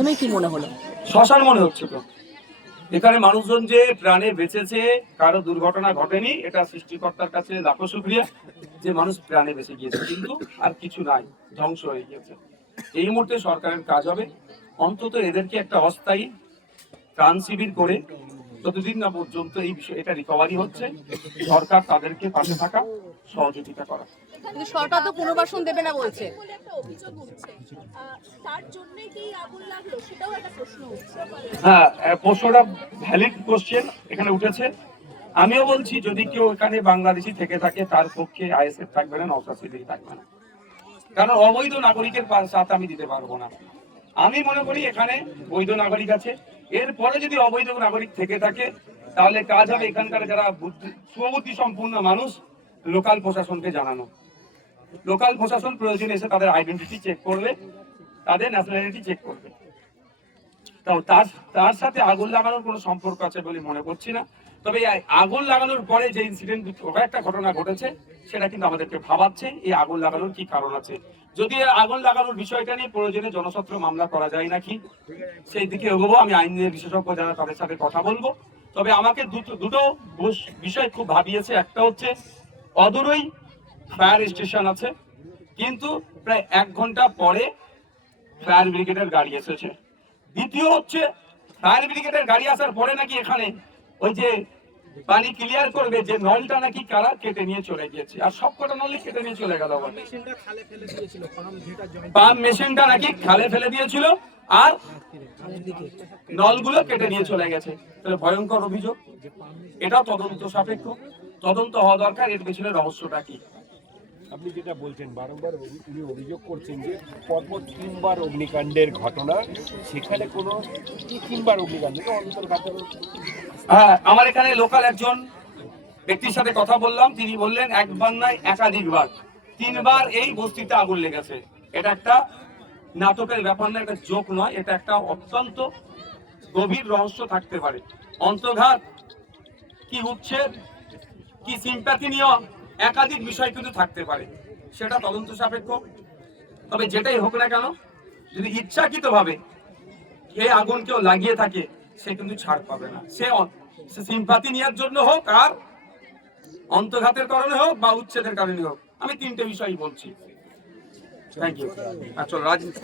প্রথমেই কি মনে হলো? শ্মশান মনে হচ্ছে তো। এখানে মানুষজন যে প্রাণে বেঁচেছে, কারো দুর্ঘটনা ঘটেনি, এটা সৃষ্টিকর্তার কাছে লাখো শুকরিয়া যে মানুষ প্রাণে বেঁচে গিয়েছে, কিন্তু আর কিছু নাই, ধ্বংস হয়ে গিয়েছে। এই মুহূর্তে সরকারের কাজ হবে অন্তত এদেরকে একটা অস্থায়ী ত্রাণ শিবির করে যতদিন না পর্যন্ত এই বিষয় এটা রিকভারি হচ্ছে, সরকার তাদেরকে পাশে থাকা, সহযোগিতা করা। কিন্তু সরকার তো পুনর্বাসন দেবে না বলছে। হ্যাঁ, প্রশ্নটা ভ্যালিড কোশ্চেন এখানে উঠেছে। আমিও বলছি যদি কেউ এখানে বাংলাদেশি থেকে থাকে তার পক্ষে আইএসএফ থাকবে না, নওশাদ থাকবে না, কারণ অবৈধ নাগরিকের সাথে আমি দিতে পারবো না। আমি মনে করি এখানে বৈধ নাগরিক আছে, এরপরে যদি অবৈধ নাগরিক থেকে থাকে তাহলে কাজ হবে এখানকার যারা সুবুদ্ধি সম্পূর্ণ মানুষ, লোকাল প্রশাসনকে জানানো। লোকাল প্রশাসন প্রয়োজনে এসে তাদের আইডেন্টিটি চেক করবে, তাদের ন্যাশনালিটি চেক করবে। তার সাথে আগুন লাগানোর কোনো সম্পর্ক আছে বলে মনে করছি না। তবে আগুন লাগানোর পরে যে ইনসিডেন্ট একটা ঘটনা ঘটেছে সেটা কিন্তু আমাদেরকে ভাবাচ্ছে এই আগুন লাগানোর কি কারণ আছে। যদি আগুন লাগানোর বিষয়টা নিয়ে প্রয়োজনে জনস্বার্থ মামলা করা যায় নাকি সেই দিকে এগোবো, আমি আইনের বিশেষজ্ঞ যারা তাদের সাথে কথা বলবো। তবে আমাকে দুটো বিষয় খুব ভাবিয়েছে। একটা হচ্ছে অদূরই ফায়ার স্টেশন আছে, কিন্তু প্রায় 1 ঘন্টা পরে ফায়ার ব্রিগেডের গাড়ি এসেছে। দ্বিতীয় হচ্ছে ফায়ার ব্রিগেডের গাড়ি আসার পরে নাকি এখানে ওই যে পানি ক্লিয়ার করবে যে নলটা নাকি কারা কেটে নিয়ে চলে গিয়েছে, আর সবকটা নলই কেটে নিয়ে চলে গেল। পাম্প মেশিনটা নাকি খালে ফেলে দিয়েছিল আর নলগুলো কেটে নিয়ে চলে গেছে। তাহলে ভয়ঙ্কর অভিযোগ, এটা তদন্ত সাপেক্ষ, তদন্ত হওয়া দরকার এর পেছনে রহস্যটা কি। আপনি যেটা বলছেন বারংবার উনি অভিযোগ করছেন যে পরপর 3 বার অগ্নিকাণ্ডের ঘটনা, সেখানে কোনো 3 বার অগ্নিকাণ্ড অন্তর্ঘাতের। হ্যাঁ, আমার এখানে লোকাল একজন ব্যক্তির সাথে কথা বললাম, তিনি বললেন একবার নয় একাধিকবার, 3 বার এই বস্তিতে আগুন লেগেছে। এটা একটা নাটকের ব্যাপার না, এটা জোক নয়, এটা একটা অত্যন্ত গভীর রহস্য থাকতে পারে। অন্তর্ঘাত কি উচ্ছেদ কি সিম্প্যাথি নিয়ে একাধিক বিষয় কিন্তু থাকতে পারে, সেটা তদন্ত সাপেক্ষ। তবে যেটাই হোক না কেন, যদি ইচ্ছাকৃত ভাবে এই আগুন কেউ লাগিয়ে থাকে সে কিন্তু ছাড় পাবে না, সে সিম্প্যাথি নেওয়ার জন্য হোক আর অন্তর্ঘাতের কারণে হোক বা উচ্ছেদের কারণে হোক। আমি 3টে বিষয় বলছি। Thank you. চলো রাজনীতি।